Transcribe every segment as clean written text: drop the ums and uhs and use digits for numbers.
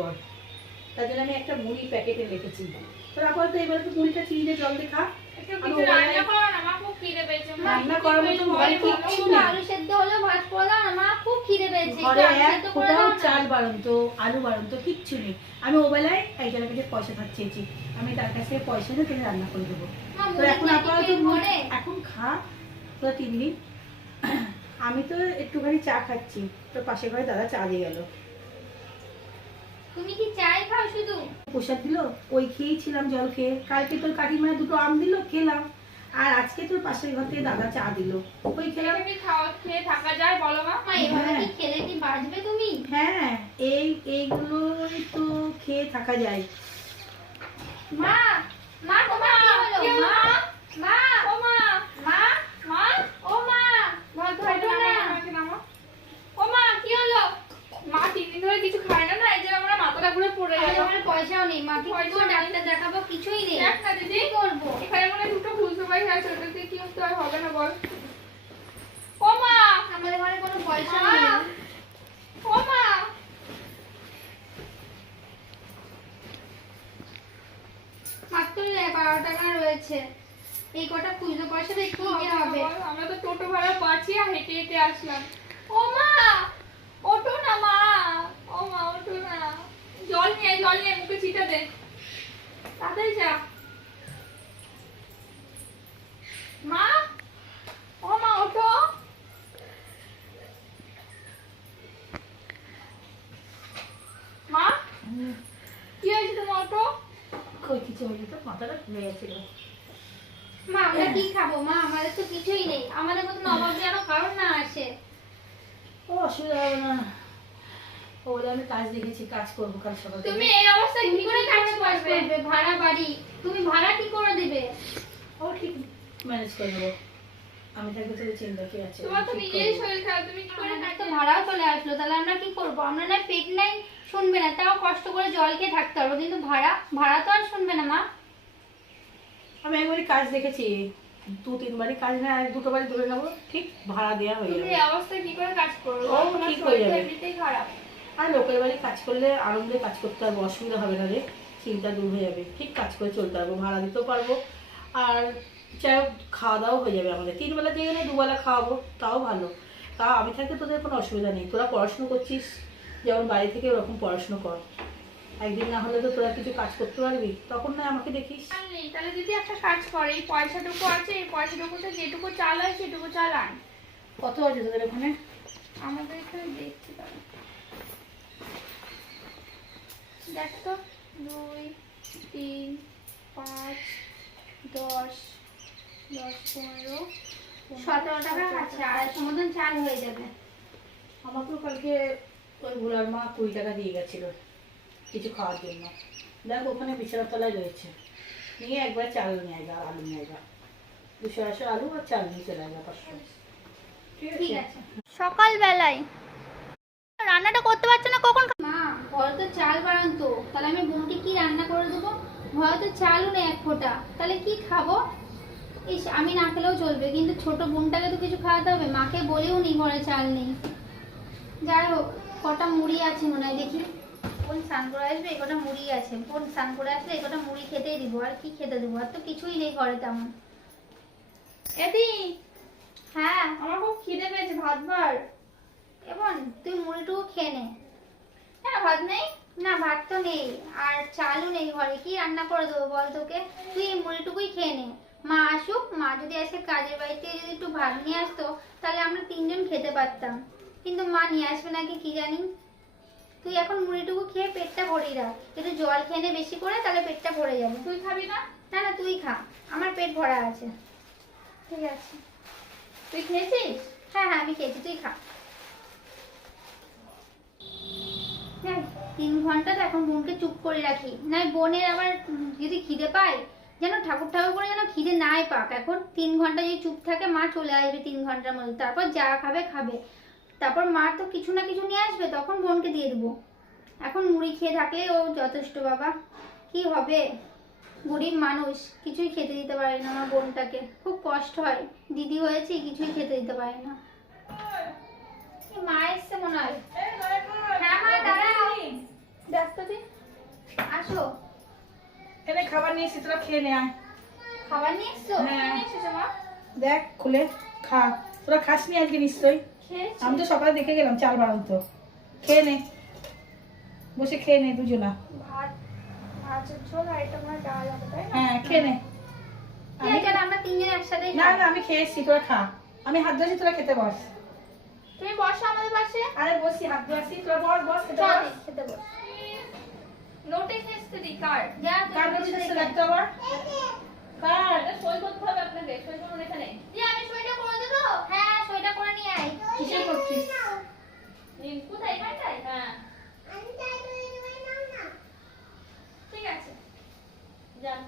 পর, তার জন্য আমি একটা মুড়ি প্যাকেটে রেখেছি। তো আপাতত এবারে তো মুড়িটা চিনি জল দিয়ে খা। রান্না করার মতো ঘরে কিচ্ছু নেই। আলু সেদ্ধ হলো, ভাত করলাম, আমার খুব খিদে পেয়েছে। ঘরে এক ফোঁটাও চাল বাড়ন্ত, আলু বাড়ন্ত কিচ্ছু নেই। আমি ওবেলায় একজনের কাছে পয়সা ধার চেয়েছি, আমি তার কাছে পয়সা নিয়ে তোকে রান্না করে দেবো। তো এখন আপাতত এখন খা তোরা 3 দিন। আমি তো একটুখানি চা খাচ্ছি, তো পাশের ঘরে দাদা চা দিয়ে গেল। তুমি কি চাই খাও শুধু? প্রসাদ দিল, ওই খেয়েছিলাম জল খেয়ে। কালকে তোর কাকিমা 2টো আম দিল, খেলাম। আর আজকে তোর পাশের ঘর থেকে দাদা চা দিল, ওই খেলাম। কি খাওয়া খেয়ে থাকা যায় বলো মা? এভাবে কি খেলে কি বাঁচবে তুমি? হ্যাঁ, এইগুলোই তো খেয়ে থাকা যায়। মা, মা তোমার কি হলো? মা, মা, ও মা, মা, মা, ও মা, ভাত খাইতো না আমাকে নামো। ও মা কি হলো? মা 3 দিন ধরে কিছু খায় না, এই জন্য আমরা মাথাটা ঘুরে পড়ে গেল। আমার পয়সাও নেই, মাকে পয়সা পুরো নেই। ডাক্তার দেখাবো, কিছুই নেই। দেখ না দিদি, কি করবো? এখানে মনে হয় 2টো খুচরো পয়সা আছে, ওটা দিয়ে কি হতে হয় হবে না বল? ও মা, আমাদের ঘরে কোনো পয়সা মা, নেই। ও মা, মাত্র 12 টাকা রয়েছে, এই কটা খুচরো পয়সাটা কি দিয়ে হবে? আমরা তো টোটো ভাড়া পাচ্ছি আর হেঁটে হেঁটে আসলাম। ও মা, ওঠো না মা, ও মা ওঠো না, জল নিয়ে মুখে ছিটা দে, তাড়াতাড়ি যা। মা, ও মা ওঠো। মা, কি হয়েছে তোমার? ওঠো। কই কিছু হয়নি তো, মাথাটা ঘুরে গেছিল। মা আমরা কি খাবো? মা আমাদের তো কিছুই নেই, আমাদের মতন অভাব যেন কারণ না আসে। ও অসুবিধা হবে না, ওগুলো আমি কাজ দেখেছি, কাজ করবো কাল সকাল থেকে। তুমি এই অবস্থায় তুমি কি করে করে কাজ করবে? ভাড়া বাড়ি, তুমি ভাড়া কি করে দিবে? ও ঠিক ম্যানেজ করে দেবো, আমি থাকতে তোর চিন্তা কি আছে? তোমার তো ঠিক নিজেই করে দেবো। শরীর খারাপ, তুমি কি করে আমাদের তো ভাড়াও চলে আসলো, তাহলে আমরা কি করবো? আমরা না পেট নাই শুনবে না, তাও কষ্ট করে জল খেয়ে থাকতে পারবো, কিন্তু ভাড়া তো আর শুনবে না। মা আমি একবারই কাজ দেখেছি, 2-3 বারই কাজ না, আর 2টো বাড়ি ধরে নেবো, ঠিক ভাড়া দেওয়া হয়ে তুমি যাবে। এই অবস্থায় কি করে কাজ করবে? ও, তোমার ঠিক হয়ে শরীর তো যাবে। এমনিতেই খারাপ। আর লোকের বাড়ি কাজ করলে আনন্দে কাজ করতে পারবো, অসুবিধা হবে না রে, চিন্তা দূর হয়ে যাবে, ঠিক কাজ করে চলতে পারবো, ভাড়া দিতেও পারবো। আর চাই খাওয়া দাওয়া হয়ে যাবে আমাদের, 3 বেলা দিয়ে গেলে 2 বেলা খাওয়াবো, তাও ভালো। তা আমি থাকতে তোদের কোনো অসুবিধা নেই, তোরা পড়াশুনো করছিস যেমন বাড়ি থেকে ওরকম পড়াশুনো কর। একদিন না হলে তো তোরা কিছু কাজ করতে পারবি, তখন না আমাকে দেখিস। আর নেই, তাহলে যদি একটা কাজ করে, এই পয়সাটুকু আছে, এই পয়সাটুকুতে যেটুকু চাল হয় সেটুকু চাল আন। কত আছে তোদের ওখানে? আমাদের এখানে দেখছি তাহলে দেখ তো, 2, 3, 5, 10, 15, 17 টাকা আছে, 250 মতন চাল হয়ে যাবে। আমাকেও কালকে ওই ভোলার মা 20 টাকা দিয়ে গেছিল কিছু খাওয়ার জন্য। দেখ ওখানে বিছানার তলায় রয়েছে, নিয়ে একবার চাল নিয়ে আয়গা, আলু নিয়ে আয়গা, 200 আলু আর চাল নিয়ে চলে আয়গা 500। ঠিক আছে। সকালবেলায় রান্নাটা করতে পারছো না কখন? মা ঘরে তো চাল বাড়ান্ত, তাহলে আমি বোনকে কি রান্না করে দেবো? ঘরে তো চালও নেই এক ফোঁটা, তাহলে কি খাবো? ইস, আমি না খেলেও চলবে, কিন্তু ছোট বোনটাকে তো কিছু খাওয়াতে হবে। মাকে বলেও নি ঘরে চাল নেই। যাই হোক, কটা মুড়ি আছে মনে হয়, দেখি। বোন স্নান করে আসবে, এই কটা মুড়ি আছে, বোন স্নান করে আসলে এই কটা মুড়ি খেতেই দিব। আর কি খেতে দেবো? আর তো কিছুই নেই ঘরে তেমন। এদি, হ্যাঁ আমার খুব খিদে পেয়েছে, ভাত বার। এবং তুই মুড়িটুকু খেয়ে নে। হ্যাঁ, ভাত নেই? না ভাত তো নেই, আর চালও নেই ঘরে, কি রান্না করে দেবো বল তোকে? তুই এই মুড়িটুকুই খেয়ে নে। মা আসুক, মা যদি আজকে কাজের বাড়িতে যদি একটু ভাত নিয়ে আসতো, তাহলে আমরা 3 জন খেতে পারতাম, কিন্তু মা নিয়ে আসবে নাকি কি জানি। তুই এখন মুড়িটুকু খেয়ে পেটটা ভরিয়ে রাখ, একটু জল খেয়ে নে বেশি করে, তাহলে পেটটা ভরে যাবে। তুই খাবি না? না না তুই খা, আমার পেট ভরা আছে। ঠিক আছে। তুই খেয়েছিস? হ্যাঁ হ্যাঁ আমি খেয়েছি, তুই খা। 3 ঘন্টা তো এখন বোনকে চুপ করে রাখি, নাই বোনের আবার যদি খিদে পায়, যেন ঠাকুর ঠাকুর করে যেন খিদে নাই পাক। এখন 3 ঘন্টা যদি চুপ থাকে, মা চলে আসবে 3 ঘন্টার মধ্যে, তারপর যা খাবে খাবে, তারপর মা তো কিছু না কিছু নিয়ে আসবে, তখন বোনকে দিয়ে দেবো। এখন মুড়ি খেয়ে থাকলে ও যথেষ্ট। বাবা কি হবে, গরিব মানুষ, কিছুই খেতে দিতে পারে না আমার বোনটাকে, খুব কষ্ট হয়। দিদি হয়েছে, কিছুই খেতে দিতে পারে না। মা এসছে মনে হয়। হ্যাঁ মা দাঁড়াও, ব্যস্ত দিন আসো। এনে খাবার নিয়ে এসে তোরা খেয়ে নে আয়। খাবার নিয়ে এসছো? হ্যাঁ। কি নিয়ে এসেছো মা? দেখ খুলে খা। তোরা খাসনি আজকে নিশ্চয়ই? খেয়েছি। আমি তো সকালে দেখে গেলাম চাল বাড়ন্ত। খেয়ে নে, বসে খেয়ে নে দুজনা। ভাত, মাছের ঝোল আর এটা আমার ডাল হবে, তাই না? হ্যাঁ খেয়ে নে। আমি কেন আমরা তিনজন একসাথেই না খাবো। না আমি খেয়ে এসছি, তোরা খা। আমি হাত ধুয়েছি, তোরা খেতে বস। তুমি বসো আমাদের পাশে। আরে বসি, হাত ধুয়েছি, তোরা বস বস খেতে চল বস। খেতে বস। নোটিশ এসছে দি কার? যা কার বসে দেখতে আবার কার? এটা সই করতে হবে আপনাকে, সই করুন এখানে। দি আমি সইটা করে দেবো। হ্যাঁ সইটা করে নিয়ে আয়। কিসে করছিস? নিন, কোথায় এখানটায়? হ্যাঁ ঠিক আছে, যান।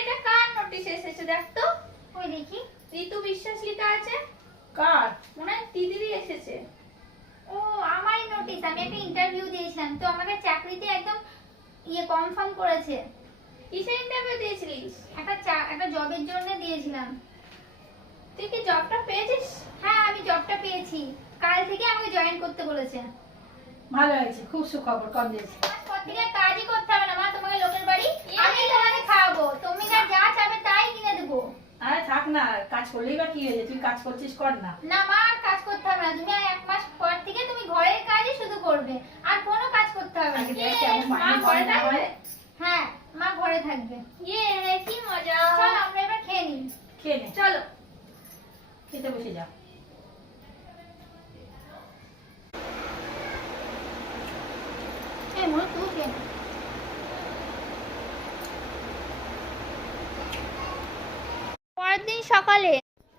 এটা কার নোটিশ এসেছে দেখ তো? ওই দেখি। ঋতু বিশ্বাস লেখা আছে, কার? মনে হয় দিদিরই এসেছে। ও আমারই নোটিশ। আমি একটা ইন্টারভিউ দিয়েছিলাম তো আমাকে চাকরিতে একদম কনফার্ম করেছে। কিসের ইন্টারভিউ দিয়েছিলিস? একটা জবের জন্য দিয়েছিলাম। তুই কি জবটা পেয়েছিস? হ্যাঁ আমি জবটা পেয়েছি। কাল থেকে আমাকে জয়েন করতে বলেছে। ভালো হয়েছে, খুব সুখবর। কম দিয়েছে। পর থেকে কাজই করতে হবে না মা, তোমাকে লোকের বাড়ি আমি তোমাকে খাওয়াবো। তুমি যা চাবে তাই কিনে দেবো। আরে থাক না, কাজ করলেই বা কি হয়েছে? তুই কাজ করছিস, কর না। না মা আর কাজ করতে হবে না। তুমি আর 1 মাস পর থেকে তুমি ঘরের কাজই শুধু করবে, আর কোনো কাজ করতে হবে না। আগে দেখ কেমন মা মাইনে ঘরে পায় না থাকবে? হয়। হ্যাঁ মা ঘরে থাকবে। কি মজা। চল আমরা এবার খেয়ে নিই। খেয়ে নে, চলো। খেতে বসে যা। মনে তুই খেয়ে নে। পরের দিন সকালে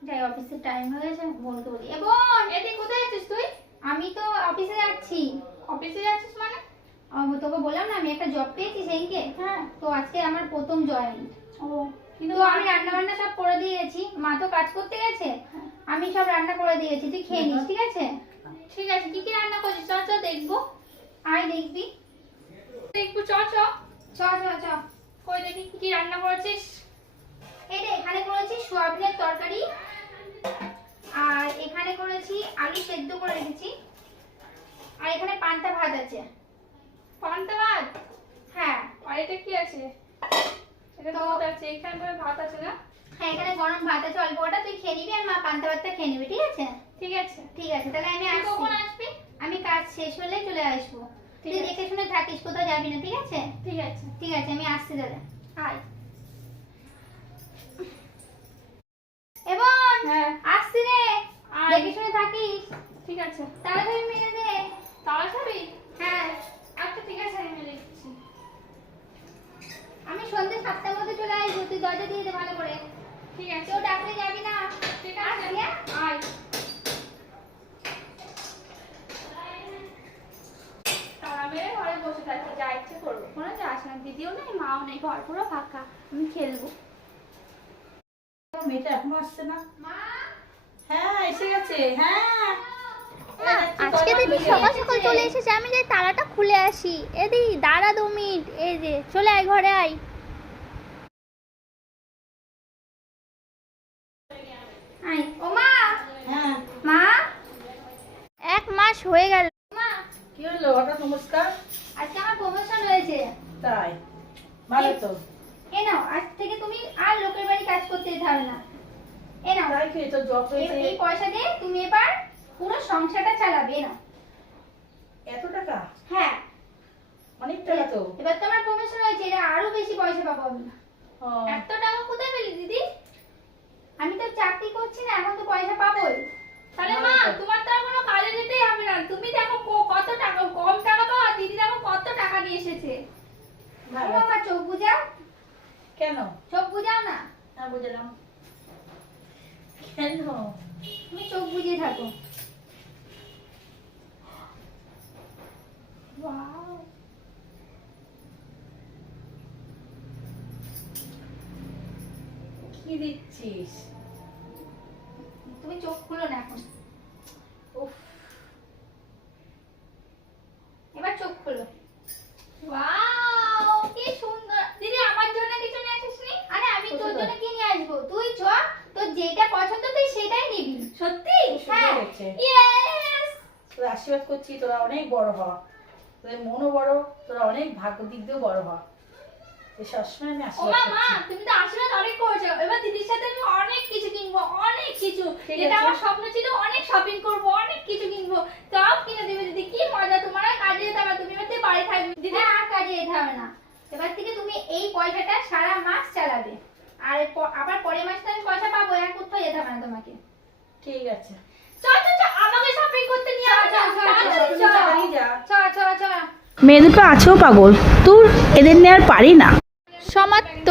যাই, অফিসের টাইম হয়ে গেছে, বোনকে বলি। বোন এদিকে কোথায় আছিস তুই? আমি তো অফিসে যাচ্ছি। অফিসে যাচ্ছিস মানে? তোকে বললাম না আমি একটা জব পেয়েছি সেইকে। হ্যাঁ। তো আজকে আমার প্রথম জয়েন্ট। ও, কিন্তু আমি রান্না বান্না সব করে দিয়েছি। মা তো কাজ করতে গেছে, আমি সব রান্না করে দিয়েছি। তুই খেয়ে নিস, ঠিক আছে? ঠিক আছে, কি কি রান্না করছিস? চ চ দেখবো। আয় দেখবি। দেখবো, চ চ। চ চ চ। কই দেখি কি কি রান্না করেছিস। এই রে, এখানে করেছি সোয়াবিনের তরকারি, আর এখানে করেছি আলু সেদ্ধ করে রেখেছি, আর এখানে পান্তা ভাত আছে। পান্তা ভাত? হ্যাঁ। আর এটা কি আছে? এটা তো ভাত আছে, এখানে তো ভাত আছে না? হ্যাঁ এখানে গরম ভাত আছে অল্প কটা, তুই খেয়ে নিবি আর মা পান্তা ভাতটা খেয়ে নিবি, ঠিক আছে? ঠিক আছে। ঠিক আছে তাহলে আমি তুই কখন আসছি। আসবি? আমি কাজ শেষ হলে চলে আসবো। ঠিক তুই আছে। দেখে শুনে থাকিস, কোথাও যাবি না, ঠিক আছে? ঠিক আছে, ঠিক আছে আমি আসছি তাহলে। আয়। এবং হ্যাঁ, আসছি রে, আয়। দেখে শুনে থাকিস। ঠিক আছে। তাড়াতাড়ি মেরে দে। তালা চাবি? হ্যাঁ আচ্ছা ঠিক আছে, আমি মেরে দিচ্ছি। আমি সন্ধ্যে 7টার মধ্যে চলে আসবো, তুই দরজা দিয়ে দে ভালো করে। ঠিক আছে, কেউ ডাকলে যাবি না। ঠিক আছে, আসছি, হ্যাঁ? আয়। তালা মেরে ঘরে বসে থাকি, যা ইচ্ছে করবো, কোনো যাস না। দিদিও নেই, মাও নেই, ঘর পুরো ফাঁকা। আমি খেলবো। মেয়েটা এখনো আসছে না? মা হ্যাঁ এসে গেছে। হ্যাঁ না আজকে দিদি সকাল সকাল চলে এসেছে, আমি যাই তালাটা খুলে আসি। এদি দাঁড়া 2 মিনিট, এই যে চলে আয়, ঘরে আয়। আয়। ও মা। হ্যাঁ মা 1 মাস হয়ে গেল। মা কি হলো হঠাৎ নমস্কার? আজকে আমার প্রমোশন হয়েছে। তাই? ভালো তো। এ নাও, আজ থেকে তুমি আর লোকের বাড়ি কাজ করতে যেতে হবে না। এ নাও, তাই কি তো জব হয়েছে? এই পয়সা দিয়ে তুমি এবার পুরো সংসারটা চালাবে। এ নাও। এত টাকা? হ্যাঁ অনেক টাকা তো। এবার তো আমার প্রমোশন হয়েছে, এটা আরো বেশি পয়সা পাবো আমি। ও, এত টাকা কোথায় পেলি দিদি? আমি তো চাকরি করছি না, এখন তো পয়সা পাবোই। তাহলে মা, তোমার তো আর কোনো কাজে যেতেই হবে না। তুমি দেখো কত টাকা, কম টাকা পাও, আর দিদি দেখো কত টাকা নিয়ে এসেছে। ভালো। ও মা চোখ বুঝাও, কেন? চোখ বুঝাও না। হ্যাঁ বুঝলাম। কেন? তুমি চোখ বুঝিয়ে থাকো। ওয়াও, কি দিচ্ছিস? তুমি চোখ খুলো না এখন। উফ, এবার চোখ খুলো। ওয়াও, কি সুন্দর। দিদি আমার জন্য কিছু নিয়ে আসিসনি? আরে আমি তোর জন্য কি নিয়ে আসবো? তুই চ, তোর যেটা পছন্দ তুই সেটাই নিবি। সত্যি? সুন্দর হয়েছে। ইয়েস। তোর আশীর্বাদ করছি তোরা অনেক বড় হ। তোদের মনও বড়, তোরা অনেক ভাগ্য দিক দিয়েও বড় হ। এই সবসময় আমি ও মা আশীর্বাদ মা করছি। তুমি তো আশীর্বাদ অনেক করেছো, এবার দিদির সাথে আমি অনেক কিছু কিনবো, অনেক কিছু। ঠিক যেটা আছে। আমার স্বপ্ন ছিল, অনেক শপিং করবো, অনেক কিছু কিনবো, সব কিনে দেবে দিদি। কি মজা, তোমার আর কাজে যেতে হবে না, তুমি এবার থেকে বাড়ি থাকবে। দিদি আর কাজে যেতে হবে না, এবার থেকে তুমি এই পয়সাটা সারা মাস চালাবে। আর আবার পরের মাসে আমি পয়সা পাবো, আর কোথাও যেতে হবে না তোমাকে। ঠিক আছে, চল চল চল, আমাকে শপিং করতে নিয়ে আসো। তুই তাড়াতাড়ি যা। চল চল চল। মেয়ে দুটো আছেও পাগল, তোর এদের নিয়ে আর পারি না। সমাপ্ত।